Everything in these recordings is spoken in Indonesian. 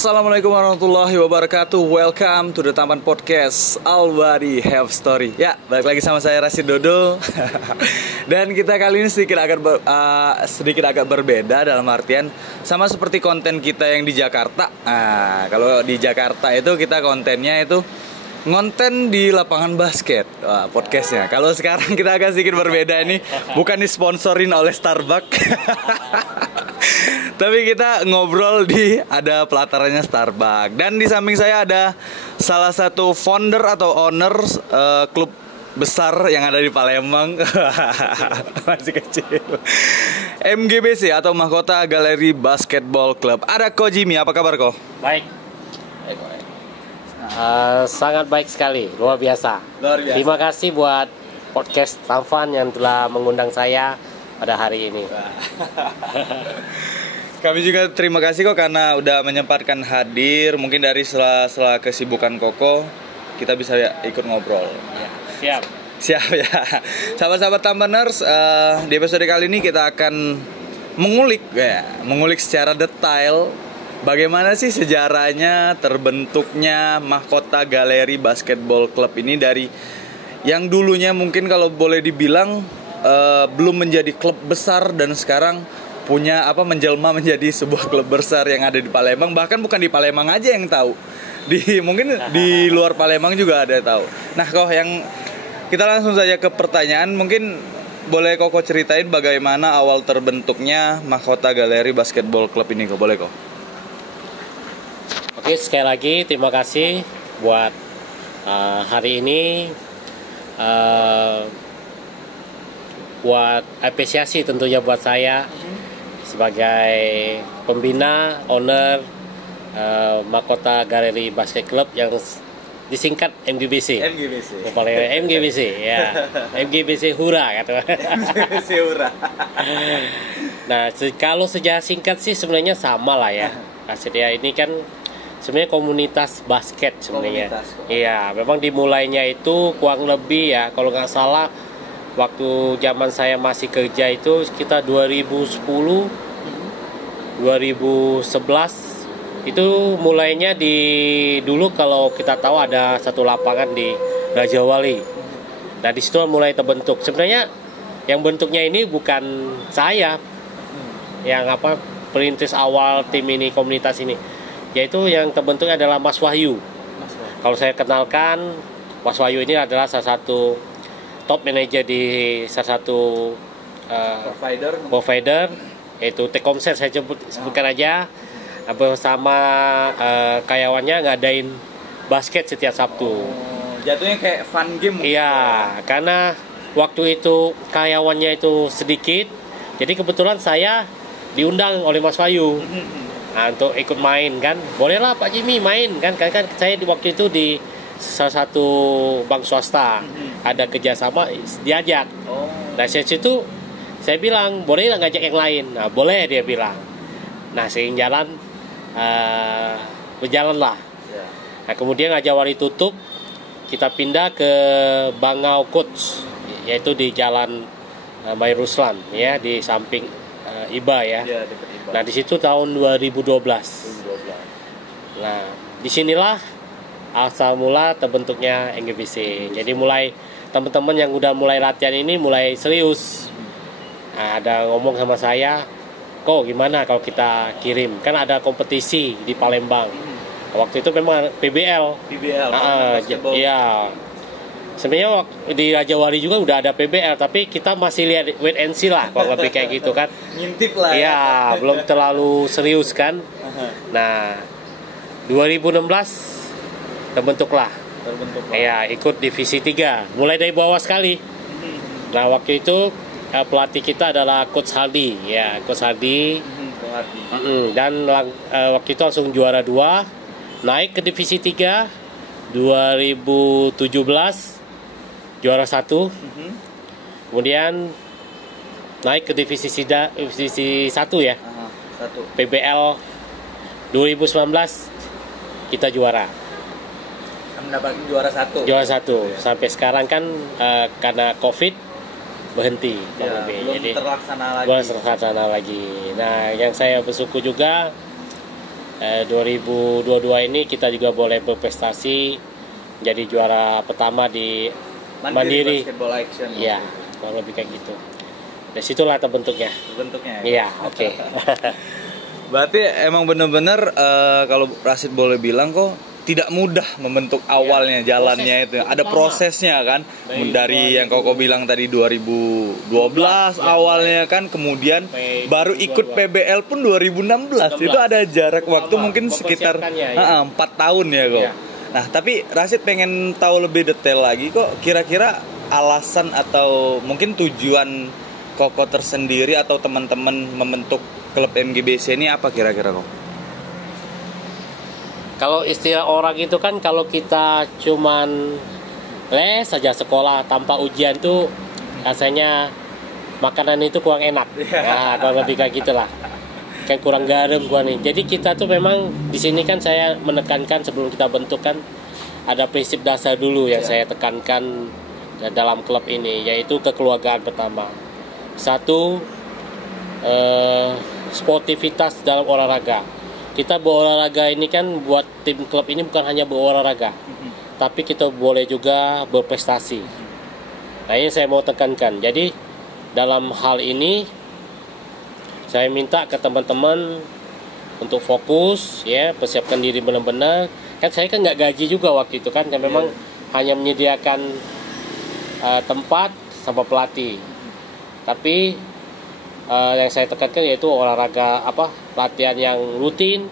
Assalamualaikum warahmatullahi wabarakatuh. Welcome to the Taman Podcast Alwari Have Story. Ya, balik lagi sama saya Rasid Dodo. Dan kita kali ini sedikit agak berbeda dalam artian sama seperti konten kita yang di Jakarta. Nah, kalau di Jakarta itu kita kontennya itu ngonten di lapangan basket. Wah, podcastnya. Kalau sekarang kita agak sedikit berbeda ini, bukan disponsorin oleh Starbucks. Tapi kita ngobrol ada pelatarannya Starbucks. Dan di samping saya ada salah satu founder atau owner klub besar yang ada di Palembang. Masih kecil. MGBC atau Mahkota Galeri Basketball Club. Ada Ko Jimmy, apa kabar Ko? Baik. Sangat baik sekali, luar biasa. Terima kasih buat podcast Tamfan yang telah mengundang saya pada hari ini. Kami juga terima kasih kok karena udah menyempatkan hadir. Mungkin dari sela kesibukan Koko kita bisa ikut ngobrol. Siap ya. Sahabat-sahabat Tambaners, di episode kali ini kita akan mengulik secara detail bagaimana sih sejarahnya terbentuknya Mahkota Galeri Basketball Club ini, dari yang dulunya mungkin kalau boleh dibilang belum menjadi klub besar dan sekarang menjelma menjadi sebuah klub besar yang ada di Palembang. Bahkan bukan di Palembang aja yang tahu, mungkin di luar Palembang juga ada yang tahu. Nah, kita langsung saja ke pertanyaan. Mungkin boleh Koko ceritain bagaimana awal terbentuknya Mahkota Galeri Basketball Club ini, boleh Kok? Oke, sekali lagi terima kasih buat hari ini, buat apresiasi tentunya buat saya sebagai pembina, owner Mahkota Galeri Basket Club yang disingkat MGBC. MGBC ya. MGBC Hura kata. MGBC Hura. Nah, kalau sejarah singkat sih sebenarnya sama lah ya. Maksudnya ini kan sebenarnya komunitas basket sebenarnya. Iya, memang dimulainya itu kurang lebih ya, kalau nggak salah waktu zaman saya masih kerja itu sekitar 2010, 2011 itu mulainya dulu kalau kita tahu ada satu lapangan di Raja Wali. Nah, di situ mulai terbentuk. Sebenarnya yang bentuknya ini bukan saya yang perintis awal tim ini, komunitas ini. Yaitu yang terbentuk adalah Mas Wahyu. Kalau saya kenalkan, Mas Wahyu ini adalah salah satu top manager di salah satu provider, yaitu Telkomsel, saya sebutkan aja. Bersama karyawannya ngadain basket setiap Sabtu. Jatuhnya kayak fun game. Iya, karena waktu itu karyawannya itu sedikit, jadi kebetulan saya diundang oleh Mas Wahyu. Nah, untuk ikut main kan, bolehlah Pak Jimmy main kan saya di waktu itu di salah satu bank swasta ada kerjasama, diajak. Nah, situ saya bilang boleh lah ngajak yang lain. Nah, boleh dia bilang. Nah, seiring jalan berjalanlah. Nah, kemudian Raja Wali tutup, kita pindah ke Bangau Coach, yaitu di Jalan Mai Ruslan ya, di samping IBA ya. Nah, di situ tahun 2012. Nah, disinilah asal mula terbentuknya MGBC. Jadi mulai teman-teman yang udah mulai latihan ini mulai serius. Nah, ada ngomong sama saya, kok gimana kalau kita kirim? Kan ada kompetisi di Palembang. Waktu itu memang PBL. Iya. Sebenarnya di Raja Wali juga udah ada PBL, tapi kita masih lihat wait and see lah, kalau lebih kayak gitu kan. Ngintip lah. Iya, belum terlalu serius kan. Nah, 2016 terbentuklah. Ya, ikut divisi 3, mulai dari bawah sekali. Nah, waktu itu pelatih kita adalah Coach Hardy ya, Coach Hardy. Dan waktu itu langsung juara 2, naik ke divisi 3. 2017 juara 1. Kemudian naik ke divisi 1 ya. PBL 2019 kita juara. Mendapatkan juara 1. Sampai sekarang kan karena Covid berhenti ya, belum terlaksana lagi. Nah, yang saya bersyukur juga 2022 ini kita juga boleh berprestasi jadi juara pertama di Mandiri. Basketball Action. Iya, kurang lebih kayak gitu. Dari situlah terbentuknya. Bentuknya. Iya, oke. Berarti emang bener-bener kalau Rashid boleh bilang kok tidak mudah membentuk awalnya jalannya itu. Ada prosesnya kan. Dari yang Koko bilang tadi 2012 awalnya kan, kemudian baru ikut PBL pun 2016. Itu ada jarak waktu mungkin sekitar 4 tahun ya kok. Nah, tapi Rashid pengen tahu lebih detail lagi kok, kira-kira alasan atau mungkin tujuan Koko tersendiri atau teman-teman membentuk klub MGBC ini apa kira-kira kok? Kalau istilah orang itu kan kalau kita cuman les saja sekolah tanpa ujian tuh rasanya makanan itu kurang enak. Nah, kurang lebih kayak gitulah. Kan kurang garam kurang ini. Jadi kita tuh memang di sini kan saya menekankan sebelum kita bentuk kan ada prinsip dasar dulu yang saya tekankan dalam klub ini, yaitu kekeluargaan pertama. Satu, sportivitas dalam olahraga. Kita berolahraga ini kan buat tim klub ini bukan hanya berolahraga, tapi kita boleh juga berprestasi. Nah, ini saya mau tekankan. Jadi dalam hal ini saya minta ke teman-teman untuk fokus ya, persiapkan diri benar-benar. Kan saya kan nggak gaji juga waktu itu kan memang hanya menyediakan tempat sama pelatih. Tapi yang saya tekankan yaitu olahraga pelatihan yang rutin,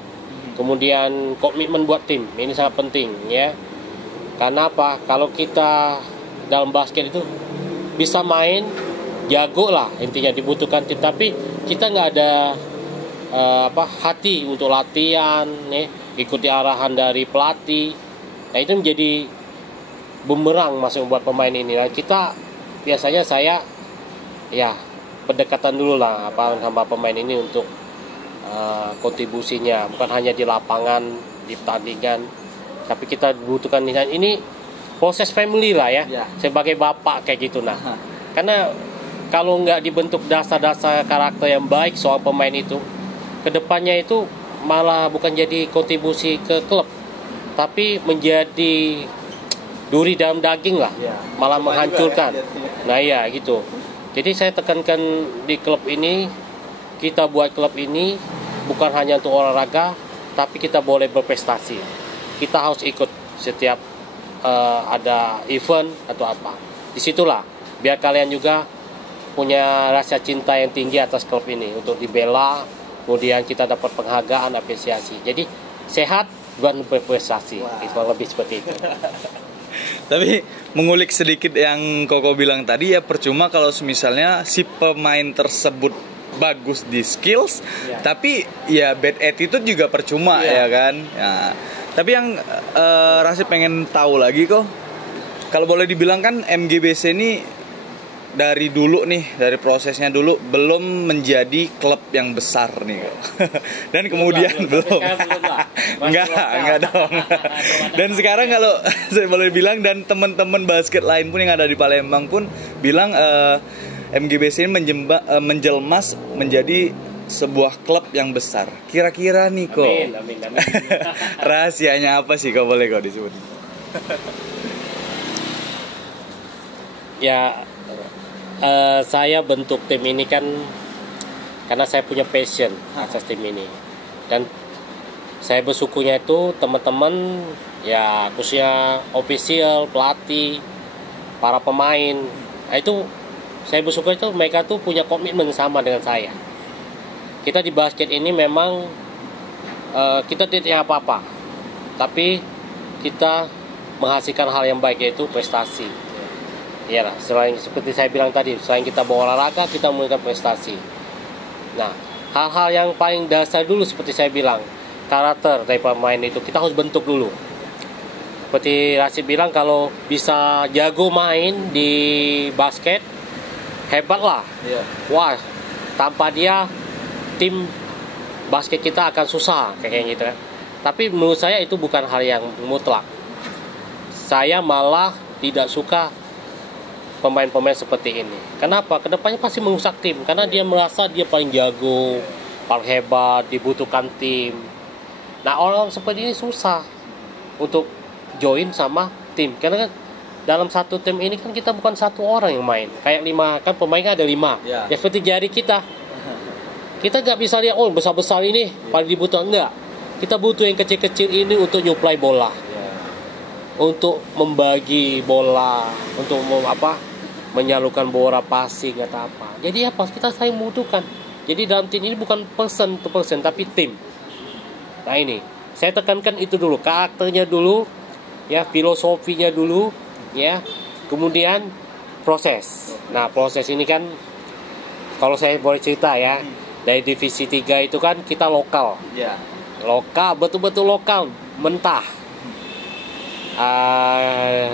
kemudian komitmen buat tim. Ini sangat penting ya. Karena apa? Kalau kita dalam basket itu bisa main jago lah, intinya dibutuhkan tim, tapi kita nggak ada hati untuk latihan nih, ikuti arahan dari pelatih. Nah, itu menjadi bumerang masuk buat pemain ini. Nah, kita biasanya saya pendekatan dulu lah sama pemain ini untuk kontribusinya, bukan hanya di lapangan, di pertandingan, tapi kita butuhkan ini proses family lah ya. Sebagai bapak kayak gitu. Nah, karena kalau nggak dibentuk dasar-dasar karakter yang baik soal pemain itu, kedepannya itu malah bukan jadi kontribusi ke klub, tapi menjadi duri dalam daging lah, malah menghancurkan. Nah ya gitu. Jadi saya tekankan di klub ini, kita buat klub ini bukan hanya untuk olahraga, tapi kita boleh berprestasi. Kita harus ikut setiap ada event atau apa. Disitulah biar kalian juga punya rasa cinta yang tinggi atas klub ini untuk dibela, kemudian kita dapat penghargaan, apresiasi. Jadi sehat dan berprestasi. Itu lebih seperti itu. Tapi mengulik sedikit yang Koko bilang tadi ya, percuma kalau misalnya si pemain tersebut bagus di skills, tapi ya bad attitude juga percuma ya kan. Ya. Tapi yang Rashid pengen tahu lagi kok, kalau boleh dibilang kan MGBC ini dari dulu nih, dari prosesnya dulu belum menjadi klub yang besar nih. Dan kemudian belum. Enggak dong. Dan sekarang kalau saya boleh bilang, dan teman-teman basket lain pun yang ada di Palembang pun bilang MGBC ini menjelmas menjadi sebuah klub yang besar. Kira-kira nih kok. Amin. Rahasianya apa sih kok, boleh kok disebut? Ya, saya bentuk tim ini kan karena saya punya passion atas tim ini, dan saya bersyukurnya itu teman-teman ya, khususnya official, pelatih, para pemain, nah itu saya bersyukur itu mereka tuh punya komitmen sama dengan saya. Kita di basket ini memang kita tidak apa-apa, tapi kita menghasilkan hal yang baik, yaitu prestasi. Iyalah, selain seperti saya bilang tadi, selain kita berolahraga, kita memberikan prestasi. Nah, hal-hal yang paling dasar dulu seperti saya bilang, karakter dari pemain itu kita harus bentuk dulu. Seperti Rashid bilang, kalau bisa jago main di basket, hebat lah. Wah, tanpa dia tim basket kita akan susah kayak gitu kan. Tapi menurut saya itu bukan hal yang mutlak. Saya malah tidak suka pemain-pemain seperti ini. Kenapa? Kedepannya pasti merusak tim, karena dia merasa dia paling jago, paling hebat, dibutuhkan tim. Nah, orang seperti ini susah untuk join sama tim, karena kan dalam satu tim ini kan kita bukan satu orang yang main. Kayak 5 kan, pemain kan ada 5. Ya. Ya seperti jari kita. Kita nggak bisa lihat besar-besar ini paling dibutuhkan, enggak. Kita butuh yang kecil-kecil ini untuk nyuplai bola. Ya. Untuk membagi bola, untuk menyalurkan bola passing atau apa. Jadi apa? Kita saling membutuhkan. Jadi dalam tim ini bukan person to person tapi tim. Nah ini, saya tekankan itu dulu, karakternya dulu, ya, filosofinya dulu, ya. Kemudian proses. Nah, proses ini kan kalau saya boleh cerita ya, dari divisi 3 itu kan kita lokal. Ya. Lokal, betul-betul lokal, mentah.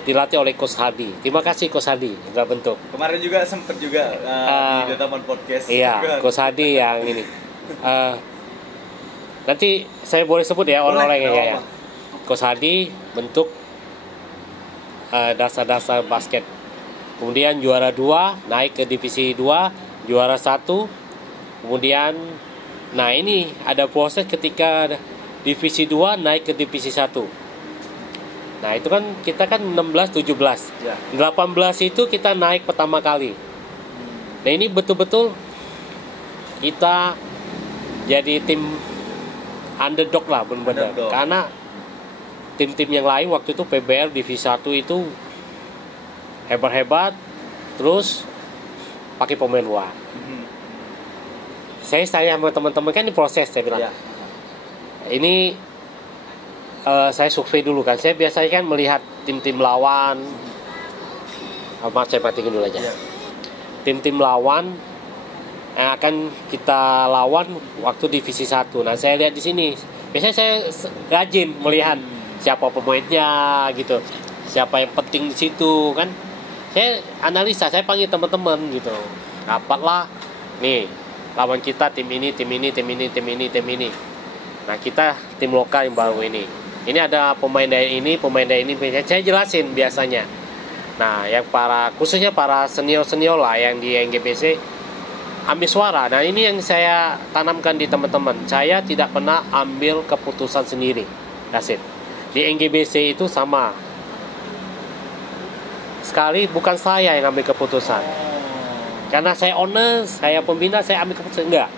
Dilatih oleh Coach Hadi. Terima kasih Coach Hadi, nggak bentuk. Kemarin juga sempet juga di Dataman Podcast. Iya, Coach Hadi yang ini. Nanti saya boleh sebut ya orang-orangnya ya. Coach Hadi bentuk dasar-dasar basket. Kemudian juara 2 naik ke divisi 2, juara 1. Kemudian nah ini ada proses ketika divisi 2 naik ke divisi 1. Nah, itu kan kita kan 16 17. Ya. 18 itu kita naik pertama kali. Nah, ini betul-betul kita jadi tim underdog lah benar-benar. Karena tim-tim yang lain waktu itu PBL divisi 1 itu hebat-hebat, terus pakai pemain luar. Saya tanya sama teman-teman, kan ini proses, saya bilang. Ya. Ini saya survei dulu kan. Saya biasanya kan melihat tim-tim lawan. Maaf, saya matiin dulu aja. Ya. Tim-tim lawan yang akan kita lawan waktu divisi 1. Nah, saya lihat di sini. Biasanya saya rajin melihat siapa pemainnya gitu. Siapa yang penting di situ kan. Saya analisa, saya panggil teman-teman gitu. Rapatlah. Nih, lawan kita tim ini. Nah, kita tim lokal yang baru ini. Ini ada pemain dari ini. Saya jelasin biasanya. Nah, yang khususnya para senior lah yang di NGBC ambil suara. Nah, ini yang saya tanamkan di teman-teman. Saya tidak pernah ambil keputusan sendiri. That's it. Di NGBC itu sama. Sekali bukan saya yang ambil keputusan. Karena saya owner, saya pembina, saya ambil keputusan. Enggak.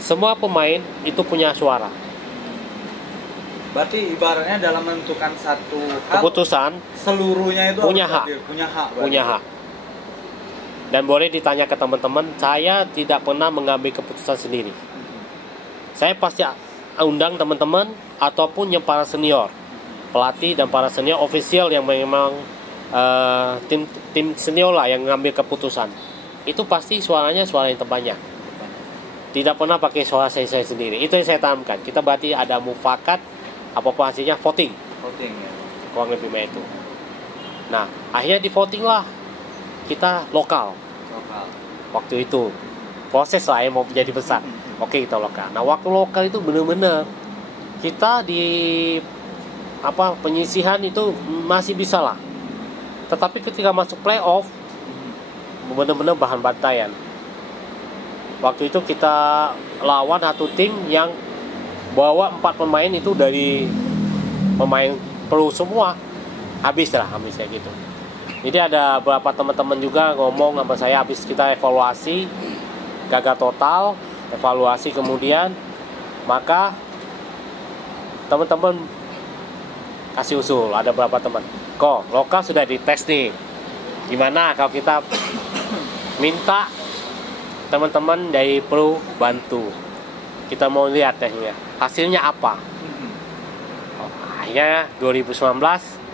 Semua pemain itu punya suara. Berarti ibaratnya dalam menentukan satu keputusan, seluruhnya itu punya hak. Punya hak. Dan boleh ditanya ke teman-teman, saya tidak pernah mengambil keputusan sendiri. Saya pasti undang teman-teman ataupun yang para senior, pelatih dan para senior official yang memang tim senior lah yang mengambil keputusan. Itu pasti suaranya suara yang terbanyak. Tidak pernah pakai suara saya sendiri. Itu yang saya tanamkan. Kita berarti ada mufakat, apapun hasilnya voting ya. Kurang lebih itu. Nah, akhirnya di voting lah kita lokal. Waktu itu proses lah yang mau menjadi besar. Oke, kita lokal. Nah, waktu lokal itu benar-benar kita di penyisihan itu masih bisa lah. Tetapi ketika masuk playoff benar-benar bahan bantaian. Waktu itu kita lawan satu tim yang bawa 4 pemain itu dari pemain pro semua. Habis kayak gitu. Jadi ada beberapa teman-teman juga ngomong sama saya, habis kita evaluasi gagal total, evaluasi kemudian maka teman-teman kasih usul. Ada beberapa teman, kok lokal sudah dites nih, gimana kalau kita minta teman-teman dari pro bantu, kita mau lihat hasilnya apa. Akhirnya 2019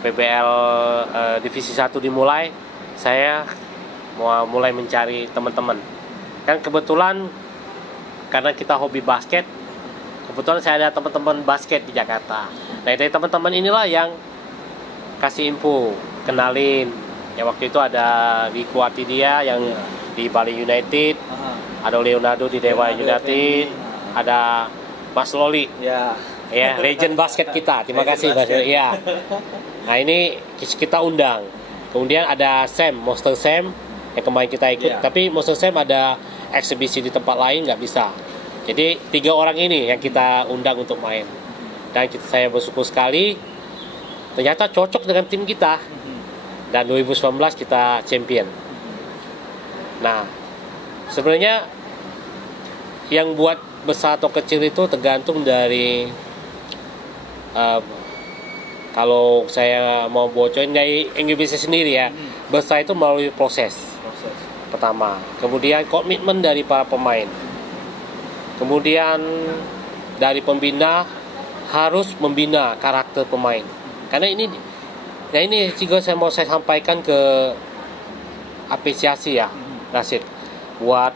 PBL divisi 1 dimulai, saya mau mulai mencari teman-teman. Kan kebetulan karena kita hobi basket, kebetulan saya ada teman-teman basket di Jakarta. Nah, dari teman-teman inilah yang kasih info, kenalin. Ya, waktu itu ada Riku Atidia yang di Bali United, ada Leonardo di Dewa United, ada Mas Loli. Ya, legend basket kita. Terima kasih Mas. Ya. Nah, ini kita undang. Kemudian ada Monster Sam yang kemarin kita ikut. Tapi Monster Sam ada eksibisi di tempat lain nggak bisa. Jadi 3 orang ini yang kita undang untuk main. Dan saya bersyukur sekali ternyata cocok dengan tim kita. Dan 2019 kita champion. Nah, sebenarnya yang buat besar atau kecil itu tergantung dari kalau saya mau bocorin dari Indonesia sendiri ya. Besar itu melalui proses. Pertama, kemudian komitmen dari para pemain. Kemudian dari pembina harus membina karakter pemain. Karena ini juga saya sampaikan ke apresiasi ya, Rashid, buat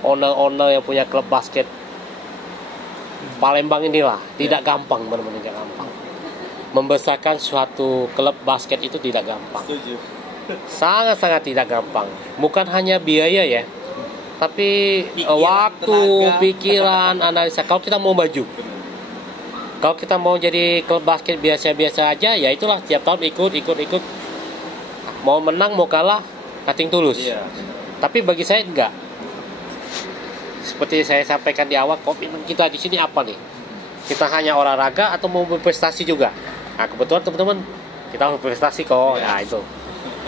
owner-owner yang punya klub basket Palembang inilah. Tidak gampang, benar-benar tidak gampang. Membesarkan suatu klub basket itu tidak gampang. Sangat-sangat tidak gampang. Bukan hanya biaya ya, tapi waktu, tenaga, pikiran, analisa. Kalau kita mau maju, kalau kita mau jadi klub basket biasa-biasa aja, ya itulah tiap tahun ikut. Mau menang mau kalah, nothing tulus. Iya. Tapi bagi saya enggak. Seperti saya sampaikan di awal, komitmen kita di sini apa nih? Kita hanya olahraga atau mau berprestasi juga? Nah, kebetulan teman-teman kita mau berprestasi kok. Nah, itu.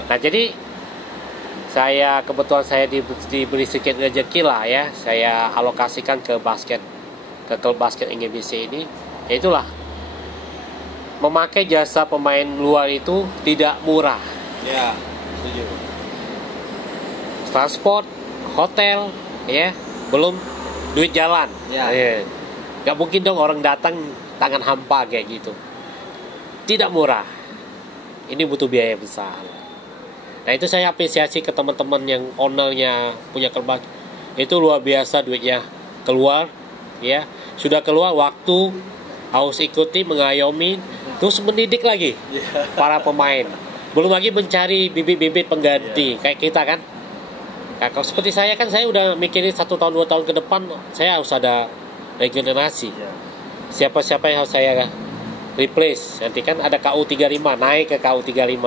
Nah, jadi kebetulan saya diberi sedikit rezeki lah ya. Saya alokasikan ke klub basket IGBC ini. Ya itulah, memakai jasa pemain luar itu tidak murah. Ya, setuju. Transport, hotel, ya, belum duit jalan. Ya. Gak mungkin dong orang datang tangan hampa kayak gitu. Tidak murah. Ini butuh biaya besar. Nah, itu saya apresiasi ke teman-teman yang ownernya punya klub. Itu luar biasa duitnya keluar, ya. Sudah keluar waktu harus ikuti, mengayomi, terus mendidik lagi para pemain. Belum lagi mencari bibit-bibit pengganti kayak kita kan. Nah, kalau seperti saya kan, saya udah mikirin 1 tahun 2 tahun ke depan saya harus ada regenerasi. Siapa-siapa yang harus saya replace. Nanti kan ada KU35, naik ke KU35.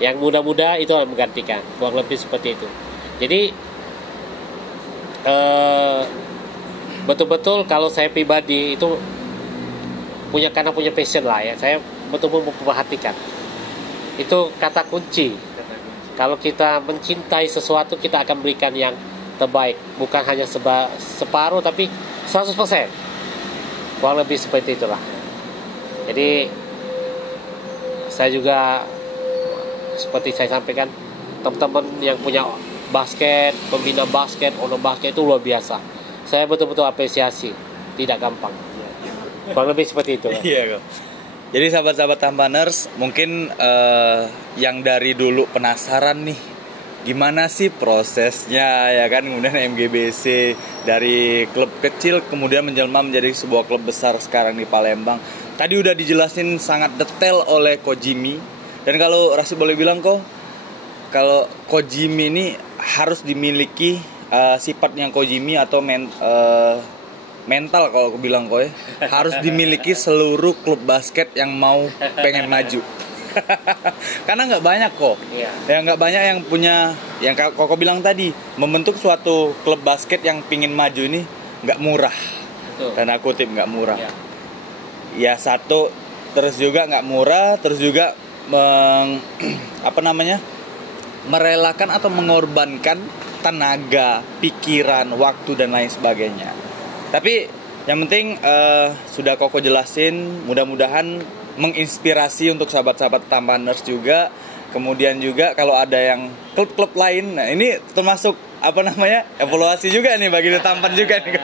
Yang muda-muda itu harus menggantikan. Kurang lebih seperti itu. Jadi betul-betul kalau saya pribadi itu karena punya passion lah ya, saya betul-betul memperhatikan. Itu kata kunci. Kalau kita mencintai sesuatu, kita akan berikan yang terbaik, bukan hanya separuh tapi 100%. Kurang lebih seperti itulah. Jadi saya juga seperti saya sampaikan, teman-teman yang punya basket, pembina basket, owner basket itu luar biasa. Saya betul-betul apresiasi, tidak gampang. Kurang lebih seperti itu. Iya kok. Jadi sahabat-sahabat Tampaners, mungkin yang dari dulu penasaran nih, gimana sih prosesnya ya kan, kemudian MGBC dari klub kecil kemudian menjelma menjadi sebuah klub besar sekarang di Palembang. Tadi udah dijelasin sangat detail oleh Ko Jimmy. Dan kalau Rashid boleh bilang kok, kalau Ko Jimmy ini harus dimiliki sifat yang Ko Jimmy atau mental, kalau aku bilang kok ya, harus dimiliki seluruh klub basket yang mau pengen maju. Karena nggak banyak kok, ya nggak banyak yang punya, yang Koko bilang tadi, membentuk suatu klub basket yang pingin maju ini nggak murah. Dan aku kutip nggak murah. Ya satu, terus juga nggak murah, terus juga merelakan atau mengorbankan tenaga, pikiran, waktu dan lain sebagainya. Tapi yang penting sudah Koko jelasin, mudah-mudahan menginspirasi untuk sahabat-sahabat Tampaners juga. Kemudian juga kalau ada yang klub-klub lain, nah ini termasuk evaluasi juga nih bagi Tampan juga nih.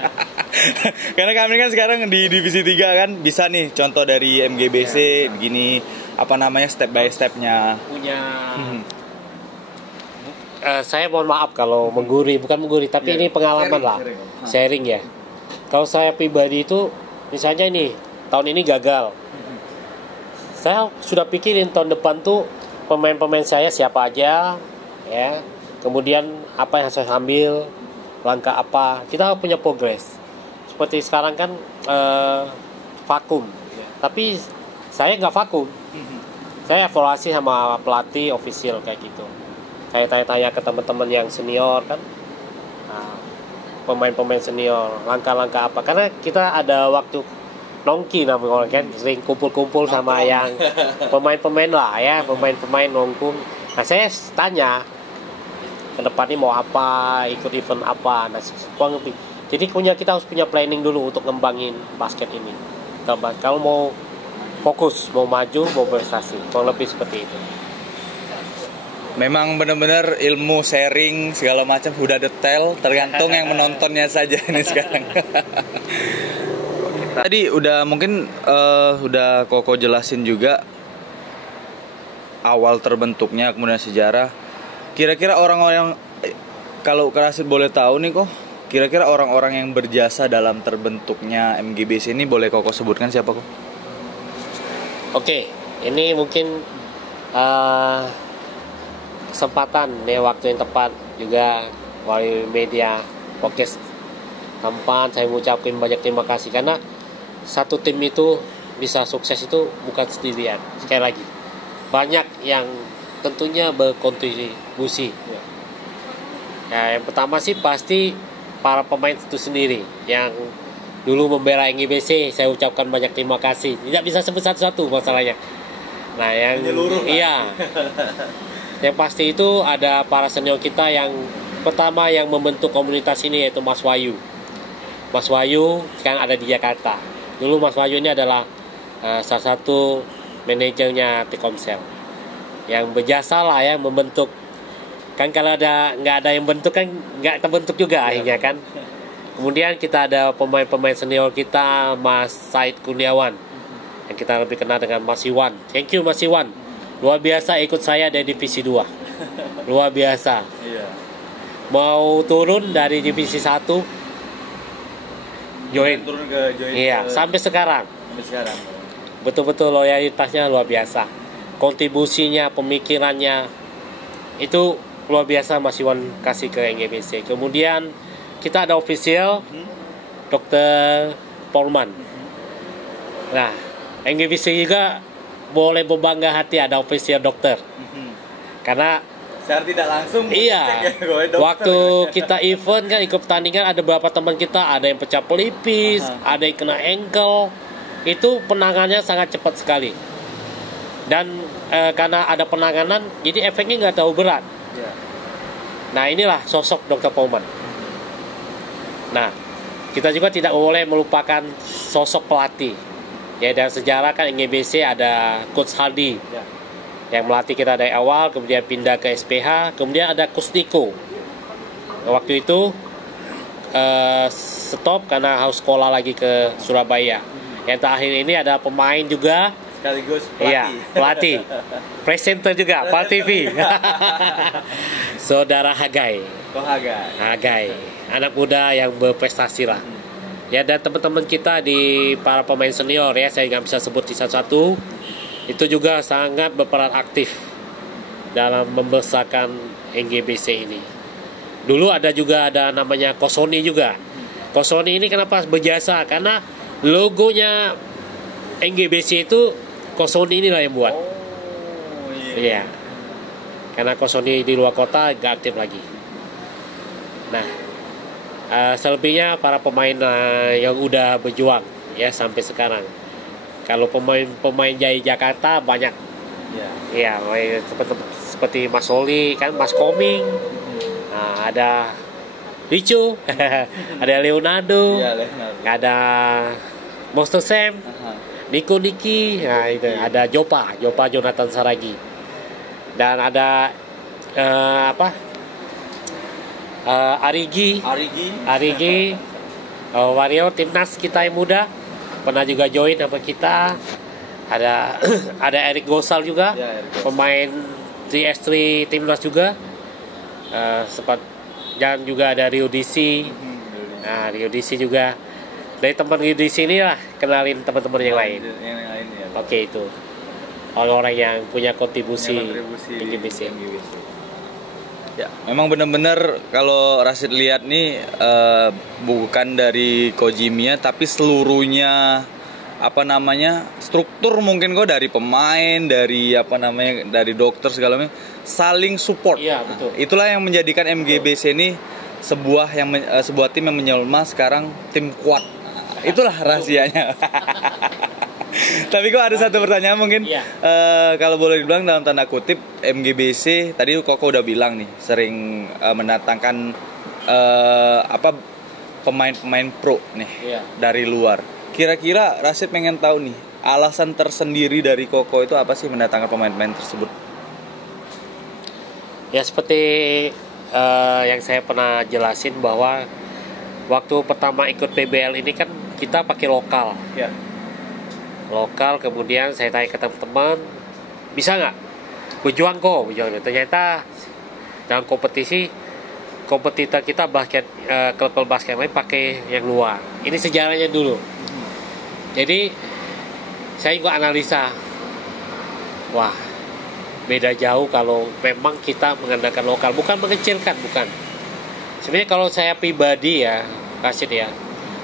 Karena kami kan sekarang di divisi 3 kan, bisa nih contoh dari MGBC begini, step by stepnya. Punya saya mohon maaf kalau bukan mengguri, tapi ini pengalaman sharing ya. Kalau saya pribadi itu, misalnya ini tahun ini gagal, saya sudah pikirin tahun depan tuh pemain-pemain saya siapa aja, ya. Kemudian apa yang saya ambil, langkah apa, kita punya progres. Seperti sekarang kan vakum, tapi saya nggak vakum. Saya evaluasi sama pelatih official kayak gitu. Saya tanya-tanya ke teman-teman yang senior kan. Nah, pemain-pemain senior, langkah-langkah apa? Karena kita ada waktu nongki namanya kan, sering kumpul-kumpul sama yang pemain-pemain lah ya, pemain-pemain nongkrong. Nah saya tanya ke depan ini mau apa, ikut event apa, nah kurang lebih. Jadi kita harus punya planning dulu untuk ngembangin basket ini. Kalau mau fokus, mau maju, mau prestasi, kurang lebih seperti itu. Memang benar-benar ilmu sharing segala macam sudah detail, tergantung yang menontonnya saja ini sekarang. Tadi udah mungkin udah Koko jelasin juga awal terbentuknya, kemudian sejarah. Kira-kira orang-orang, kalau Rasid boleh tahu nih kok, kira-kira orang-orang yang berjasa dalam terbentuknya MGBC ini boleh Koko sebutkan siapa kok? Oke, ini mungkin kesempatan nih, waktu yang tepat juga melalui media podcast tempat saya mengucapkan banyak terima kasih, karena satu tim itu bisa sukses itu bukan sendirian. Sekali lagi, banyak yang tentunya berkontribusi. Ya, yang pertama sih pasti para pemain itu sendiri yang dulu membela NGBC, saya ucapkan banyak terima kasih. Tidak bisa sebut satu-satu masalahnya. Nah, yang iya. Yang pasti itu ada para senior kita yang pertama yang membentuk komunitas ini, yaitu Mas Wahyu. Mas Wahyu sekarang ada di Jakarta. Dulu Mas Wahyu ini adalah salah satu manajernya Telkomsel yang berjasa lah ya membentuk. Kan kalau nggak ada yang bentuk kan nggak terbentuk juga akhirnya kan. Kemudian kita ada pemain-pemain senior kita, Mas Said Kurniawan, yang kita lebih kenal dengan Mas Iwan. Thank you Mas Iwan. Luar biasa ikut saya dari divisi 2. Luar biasa. Iya. Mau turun dari divisi 1 join. Turun ke join. Iya, sampai sekarang. Sampai sekarang. Betul-betul loyalitasnya luar biasa. Kontribusinya, pemikirannya itu luar biasa Mas Iwan kasih ke NGBC. Kemudian kita ada official Dr. Polman. Nah, NGBC juga boleh berbangga hati ada official dokter. Karena secara tidak langsung iya, waktu kita event kan ikut pertandingan, ada beberapa teman kita, ada yang pecah pelipis, ada yang kena ankle. Itu penanganannya sangat cepat sekali. Dan karena ada penanganan, jadi efeknya nggak terlalu berat. Nah, inilah sosok Dr. Polman. Nah, kita juga tidak boleh melupakan sosok pelatih. Ya, dalam sejarah kan NGBC ada Coach Hardy yang melatih kita dari awal, kemudian pindah ke SPH, kemudian ada Coach Niko. Waktu itu stop karena harus sekolah lagi ke Surabaya. Yang terakhir ini ada pemain juga, sekaligus pelatih. Iya, pelatih. Presenter juga, Pal TV. Saudara Hagai. Hagai, anak muda yang berprestasi lah. Ya, dan teman-teman kita di para pemain senior ya, saya nggak bisa sebut di satu-satu, itu juga sangat berperan aktif dalam membesarkan NGBC ini. Dulu juga ada namanya Kosoni juga. Kosoni ini kenapa berjasa? Karena logonya NGBC itu Kosoni inilah yang buat. Iya. Karena Kosoni di luar kota nggak aktif lagi. Nah, selebihnya para pemain yang udah berjuang ya sampai sekarang. Kalau pemain Jaya Jakarta banyak. Ya, seperti Mas Oli kan, Mas Koming. Nah, ada Rico, ada Leonardo, ada Monster Sam, Niko Niki, nah itu ada Jopa Jonathan Saragi. Dan ada Arigi, Wario timnas kita yang muda pernah juga join sama kita. Ada Eric Gosal juga, pemain 3x3 timnas juga. Sempat dan juga ada Rio DC. Nah, Rio DC juga. Dari teman Rio DC ini lah kenalin teman-teman yang lain. Oke, itu orang-orang yang punya kontribusi di GBC. Ya, memang benar-benar kalau Rasid lihat nih bukan dari Kojimiya tapi seluruhnya struktur mungkin kok dari pemain, dari dari dokter segala macam saling support. Iya, betul. Itulah yang menjadikan MGBC ini sebuah tim yang menjelma sekarang tim kuat. Itulah rahasianya. Tapi kok ada satu pertanyaan mungkin, kalau boleh dibilang dalam tanda kutip, MGBC tadi Koko udah bilang nih sering mendatangkan pemain-pemain pro nih dari luar. Kira-kira Rashid pengen tahu nih, alasan tersendiri dari Koko itu apa sih mendatangkan pemain-pemain tersebut? Ya seperti yang saya pernah jelasin bahwa waktu pertama ikut PBL ini kan kita pakai lokal. Ya. Lokal, kemudian saya tanya ke teman-teman, bisa nggak berjuang kok. Ternyata dalam kompetitor kita klub basket lain pakai yang luar. Ini sejarahnya dulu. Jadi saya juga analisa, wah beda jauh kalau memang kita mengandalkan lokal, bukan mengecilkan, bukan. Sebenarnya kalau saya pribadi ya, Rashid ya,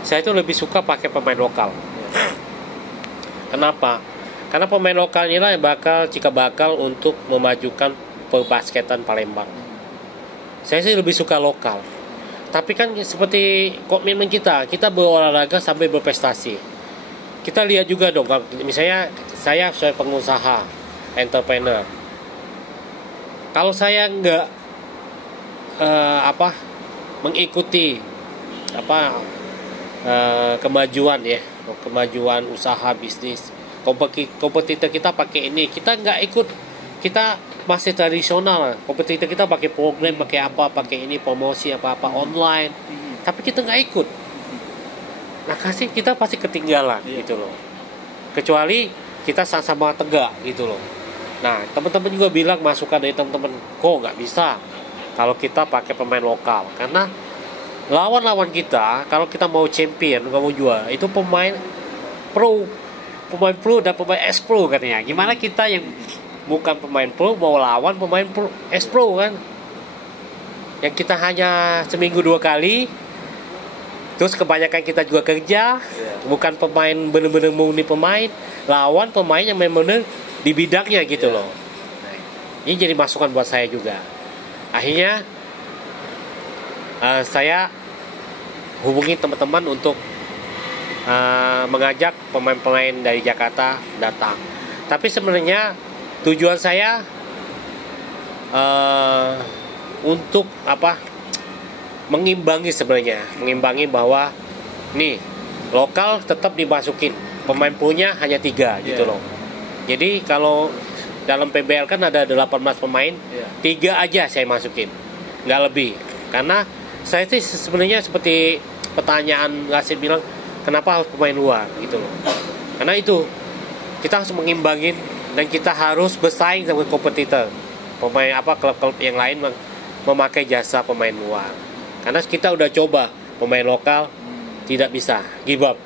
saya itu lebih suka pakai pemain lokal. Kenapa? Karena pemain lokal inilah yang cikal bakal untuk memajukan perbasketan Palembang. Saya sih lebih suka lokal. Tapi kan seperti komitmen kita berolahraga sampai berprestasi. Kita lihat juga dong, misalnya saya sebagai pengusaha, entrepreneur. Kalau saya nggak mengikuti kemajuan usaha bisnis, kompetitor kita pakai ini, kita nggak ikut, kita masih tradisional. Kompetitor kita pakai program, pakai ini promosi apa online, tapi kita nggak ikut. Nah kita pasti ketinggalan gitu loh. Kecuali kita sama-sama tegak gitu loh. Nah teman-teman juga bilang, masukan dari teman-teman, kok nggak bisa kalau kita pakai pemain lokal, karena lawan-lawan kita kalau kita mau champion, nggak mau juara, itu pemain pro dan pemain ex pro katanya. Gimana kita yang bukan pemain pro mau lawan pemain pro ex pro kan? Yang kita hanya seminggu 2 kali, terus kebanyakan kita juga kerja, bukan pemain bener-bener murni pemain, lawan pemain yang bener-bener di bidangnya gitu loh. Ini jadi masukan buat saya juga. Akhirnya saya hubungi teman-teman untuk mengajak pemain-pemain dari Jakarta datang. Tapi sebenarnya tujuan saya untuk mengimbangi bahwa nih lokal tetap dimasukin, pemain punya hanya 3 gitu loh. Jadi kalau dalam PBL kan ada 18 pemain, 3 aja saya masukin, nggak lebih. Karena saya sih sebenarnya seperti pertanyaan Rashid bilang, kenapa harus pemain luar gitu loh. Karena itu kita harus mengimbangin dan kita harus bersaing dengan kompetitor. Pemain klub-klub yang lain memakai jasa pemain luar. Karena kita udah coba pemain lokal tidak bisa, give up.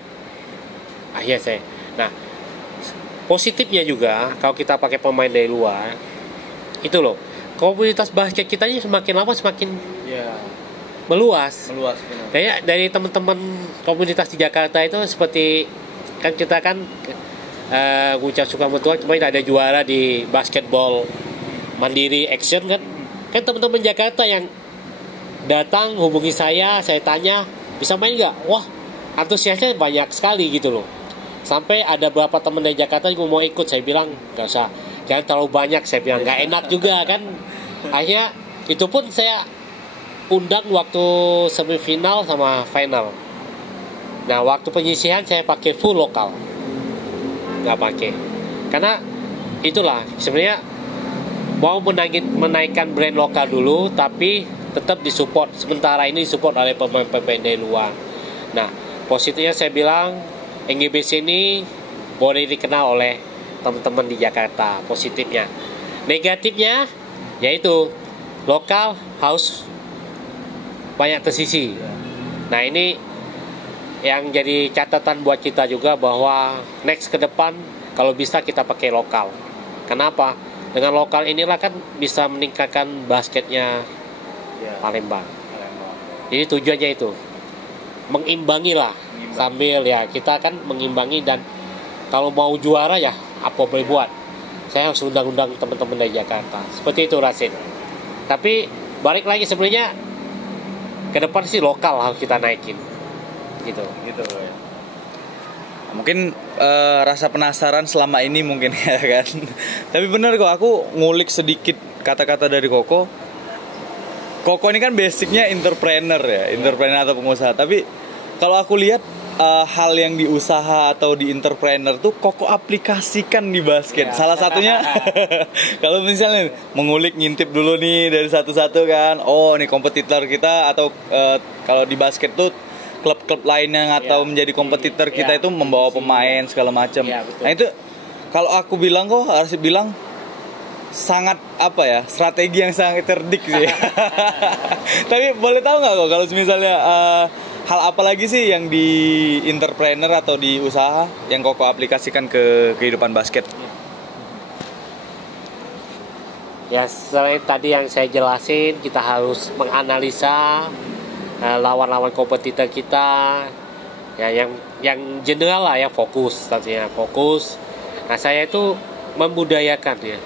Akhirnya saya. Nah, positifnya juga kalau kita pakai pemain dari luar, itu loh, komunitas basket kita ini semakin lama semakin meluas. Kayak dari teman-teman komunitas di Jakarta itu seperti kan kita Ucap Sukamutua kemarin ada juara di basketball Mandiri Action kan teman-teman Jakarta yang datang hubungi saya tanya bisa main nggak? Wah, antusiasnya banyak sekali gitu loh. Sampai ada beberapa teman dari Jakarta juga mau ikut, saya bilang nggak usah, jangan terlalu banyak, saya bilang nggak enak juga kan. Akhirnya itu pun saya undang waktu semifinal sama final. Nah waktu penyisihan saya pakai full lokal, nggak pakai, karena itulah sebenarnya mau menaikkan brand lokal dulu, tapi tetap disupport, sementara ini disupport oleh pemain-pemain dari luar. Nah positifnya saya bilang NGBC ini boleh dikenal oleh teman-teman di Jakarta, positifnya. Negatifnya yaitu lokal harus banyak tersisi. Nah ini yang jadi catatan buat kita juga, bahwa next ke depan kalau bisa kita pakai lokal. Kenapa? Dengan lokal inilah kan bisa meningkatkan basketnya Palembang. Jadi tujuannya itu mengimbangi lah, sambil ya kita kan mengimbangi, dan kalau mau juara ya apa boleh buat. Saya harus undang-undang teman-teman dari Jakarta. Seperti itu Rashid. Tapi balik lagi sebenarnya ke depan sih lokal harus kita naikin gitu ya. Mungkin rasa penasaran selama ini mungkin ya kan. Tapi bener kok, aku ngulik sedikit kata-kata dari Koko. Koko ini kan basicnya entrepreneur ya, entrepreneur atau pengusaha. Tapi kalau aku lihat hal yang di usaha atau di entrepreneur tuh Koko aplikasikan di basket. Ya. Salah satunya kalau misalnya mengulik, ngintip dulu nih dari satu-satu kan. Oh, nih kompetitor kita atau kalau di basket tuh klub-klub lainnya atau menjadi kompetitor kita itu membawa pemain segala macam. Nah itu kalau aku bilang kok harus bilang sangat apa ya, strategi yang sangat cerdik sih. Tapi boleh tahu nggak kok kalau misalnya hal apa lagi sih yang di entrepreneur atau di usaha yang Koko aplikasikan ke kehidupan basket? Ya selain tadi yang saya jelasin, kita harus menganalisa lawan-lawan kompetitor kita ya, yang general lah ya, fokus tentunya fokus. Nah saya itu membudayakan ya,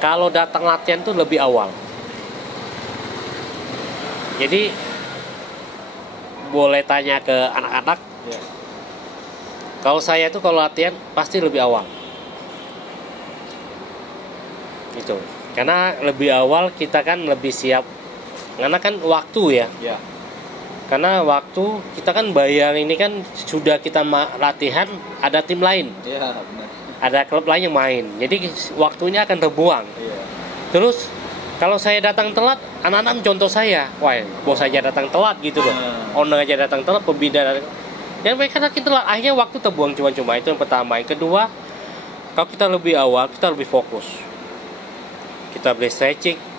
kalau datang latihan tuh lebih awal. Jadi boleh tanya ke anak-anak ya. Kalau saya tuh kalau latihan pasti lebih awal gitu, karena lebih awal kita kan lebih siap. Karena kan waktu ya. Karena waktu kita kan bayar ini kan sudah kita latihan, ada tim lain. Benar. Ada klub lain yang main. Jadi waktunya akan terbuang. Terus kalau saya datang telat, anak-anak contoh saya, wah, bos aja datang telat gitu loh. Owner aja datang telat, pembina. Dan mereka datang telat, akhirnya waktu terbuang cuma-cuma. Itu yang pertama. Yang kedua, kalau kita lebih awal, kita lebih fokus. Kita boleh stretching,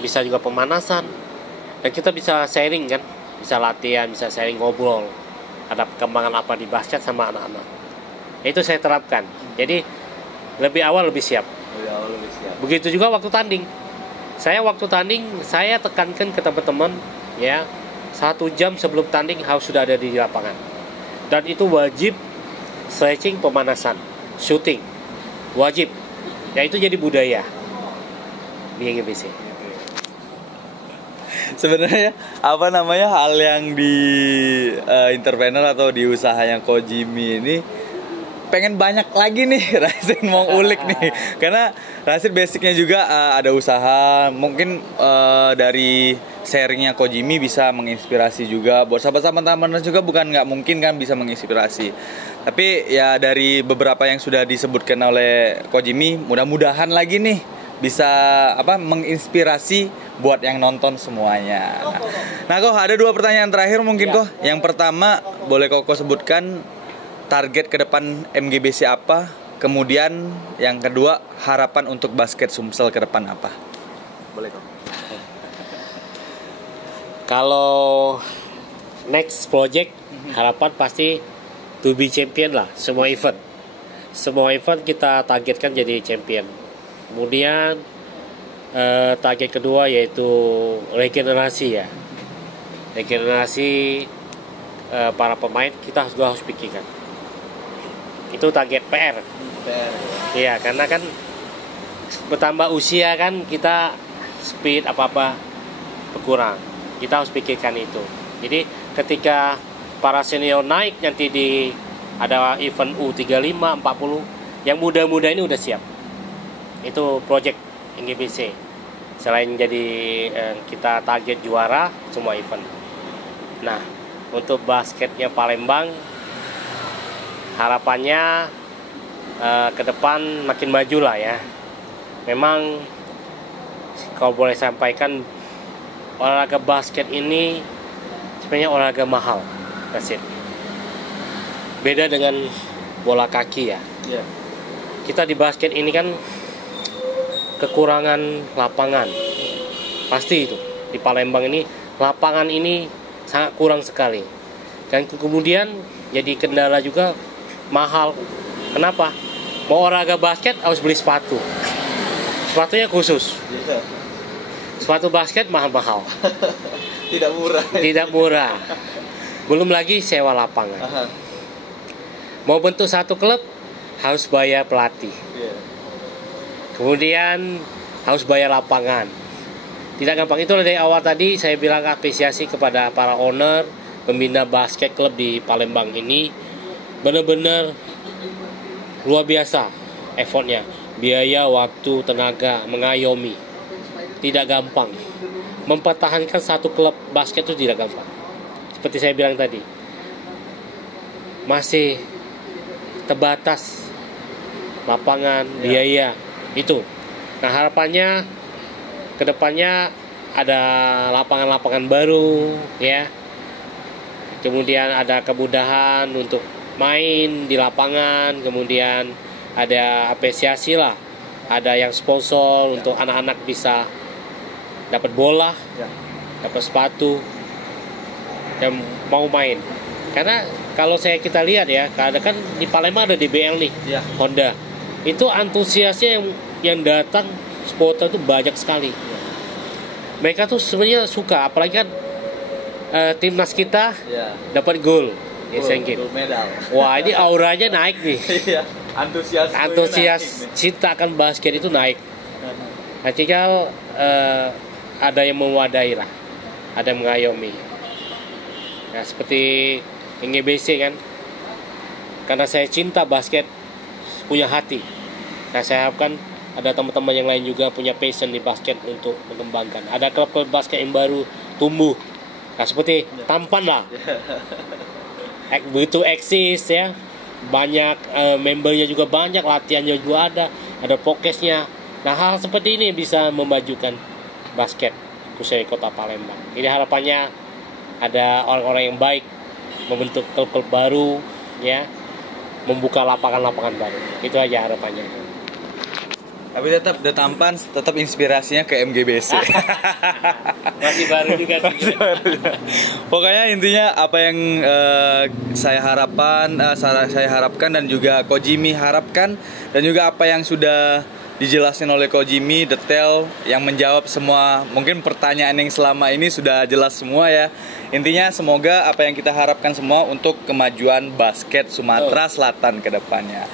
bisa juga pemanasan, dan kita bisa sharing kan, bisa latihan, bisa sharing, ngobrol ada perkembangan apa di basket sama anak-anak. Itu saya terapkan, jadi lebih awal lebih siap. Begitu juga waktu tanding, saya tekankan ke teman-teman ya, 1 jam sebelum tanding harus sudah ada di lapangan, dan itu wajib stretching, pemanasan, shooting wajib ya, itu jadi budaya di NGBC. Sebenarnya apa namanya hal yang di entrepreneur atau di usahanya Ko Jimmy ini pengen banyak lagi nih Rasid mau ulik nih, karena Rasid basicnya juga ada usaha. Mungkin dari sharingnya Ko Jimmy bisa menginspirasi juga buat sahabat-sahabat teman juga, bukan nggak mungkin kan bisa menginspirasi. Tapi ya dari beberapa yang sudah disebutkan oleh Ko Jimmy, mudah-mudahan lagi nih bisa menginspirasi buat yang nonton semuanya. Nah kok ada 2 pertanyaan terakhir mungkin kok. Yang pertama boleh Koko sebutkan target ke depan MGBC apa? Kemudian yang kedua harapan untuk basket Sumsel ke depan apa? Boleh kok. Kalau next project harapan pasti to be champion lah, semua event kita targetkan jadi champion. Kemudian target kedua yaitu regenerasi ya. Regenerasi para pemain kita harus pikirkan. Itu target PR. Iya, karena kan bertambah usia kan, kita speed apa-apa berkurang. Kita harus pikirkan itu. Jadi ketika para senior naik nanti di ada event U35, 40, yang muda-muda ini udah siap. Itu project NGBC. Selain jadi kita target juara semua event. Nah, untuk basketnya Palembang harapannya ke depan makin maju lah ya. Memang kalau boleh sampaikan, olahraga basket ini sebenarnya olahraga mahal, Rasid. Beda dengan bola kaki ya. Kita di basket ini kan kekurangan lapangan, pasti itu di Palembang ini lapangan ini sangat kurang sekali, dan kemudian jadi kendala juga mahal. Kenapa? Mau olahraga basket harus beli sepatunya khusus, sepatu basket mahal-mahal. Tidak murah, belum lagi sewa lapangan. Mau bentuk satu klub harus bayar pelatih, kemudian harus bayar lapangan, Tidak gampang. Itulah dari awal tadi saya bilang apresiasi kepada para owner, pembina basket klub di Palembang ini. Benar-benar luar biasa effortnya. Biaya, waktu, tenaga, mengayomi. Tidak gampang. Mempertahankan satu klub basket itu tidak gampang. Seperti saya bilang tadi, masih terbatas lapangan, biaya itu. Nah, harapannya kedepannya ada lapangan-lapangan baru, ya. Kemudian ada kemudahan untuk main di lapangan, kemudian ada apresiasi lah, ada yang sponsor untuk anak-anak bisa dapat bola, dapat sepatu, yang mau main. Karena kalau kita lihat ya, karena kan di Palembang ada DBL nih, Honda. Itu antusiasnya yang datang supporter itu banyak sekali. Mereka tuh sebenarnya suka, apalagi kan timnas kita dapat gol, Gold medal. Wah, ini auranya naik nih. Antusias cinta akan basket itu naik. Nah, tinggal ada yang mewadahi lah, ada yang mengayomi. Nah, seperti NGBC kan, karena saya cinta basket, punya hati. Nah, saya harapkan ada teman-teman yang lain juga punya passion di basket untuk mengembangkan. Ada klub-klub basket yang baru tumbuh. Nah, seperti Tampan lah. Begitu eksis ya. Banyak membernya juga banyak, latihannya juga ada prokesnya. Nah, hal seperti ini bisa memajukan basket khususnya di Kota Palembang. Ini harapannya ada orang-orang yang baik membentuk klub-klub baru, ya, membuka lapangan-lapangan baru. Itu aja harapannya. Tapi tetap The Tampan tetap inspirasinya ke MGBC. Masih baru juga sih. Pokoknya intinya apa yang saya harapkan dan juga Kojimi harapkan, dan juga apa yang sudah dijelasin oleh Kojimi detail yang menjawab semua mungkin pertanyaan yang selama ini sudah jelas semua ya. Intinya semoga apa yang kita harapkan semua untuk kemajuan basket Sumatera Selatan ke depannya.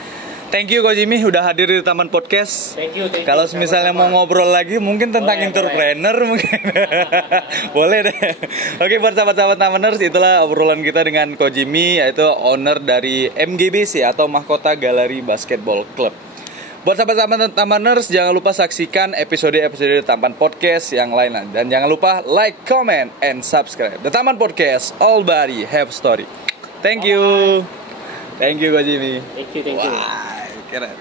Thank you Kojimi udah hadir di Taman Podcast. Thank you. Kalau misalnya mau ngobrol lagi mungkin tentang entrepreneur mungkin. Boleh deh. Oke, buat sahabat-sahabat Tamaners, itulah obrolan kita dengan Kojimi, yaitu owner dari MGBC atau Mahkota Galeri Basketball Club. Buat sahabat-sahabat Tamaners, jangan lupa saksikan episode-episode Taman Podcast yang lainnya. Dan jangan lupa like, comment, and subscribe. The Taman Podcast, all body have story. Thank you. Thank you Kojimi. Thank you. Wah, keren.